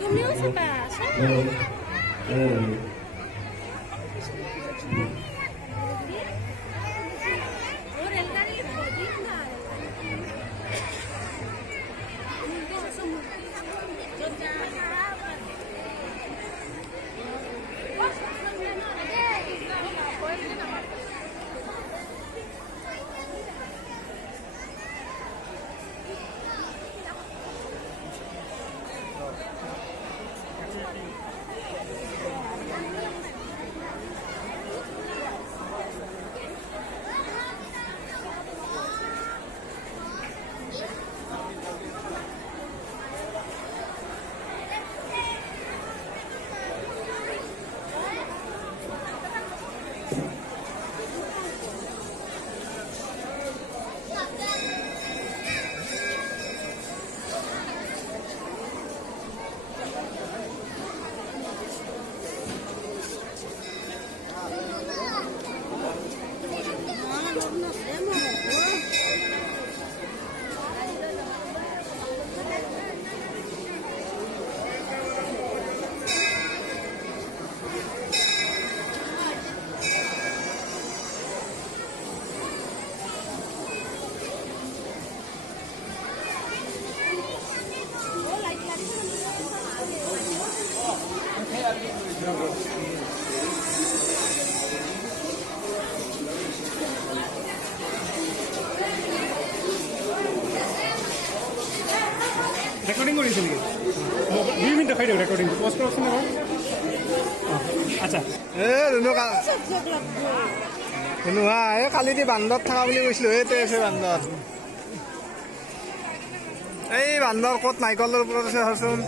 তুমিও চাবা ৰেকৰ্ডিং কৰিছে নেকি 2 মিনিট দেখাই দিওঁ ৰেকৰ্ডিং পষ্ট কৰকচোন এবাৰ আচ্ছা নোহোৱা এই কালি দি বান্দৰত থকা বুলি কৈছিলোঁ এইটোৱে আছে বান্দৰ এই বান্দৰ ক'ত নাৰিকলৰ ওপৰত আছে চাচোন